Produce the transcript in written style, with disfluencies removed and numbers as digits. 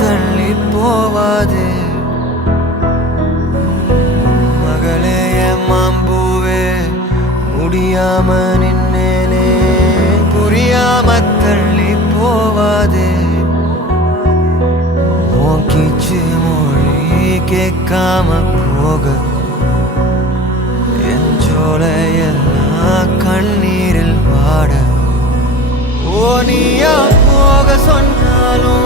தள்ளி போவாது மகளே மாம்பூவே முடியாம நின்னேனே புரியாம தள்ளி போவாது கீச்சு மொழி கேட்காம போக என் ஜோலையெல்லாம் கண்ணீரில் வாட ஓ நீயா போக சொன்னாலும்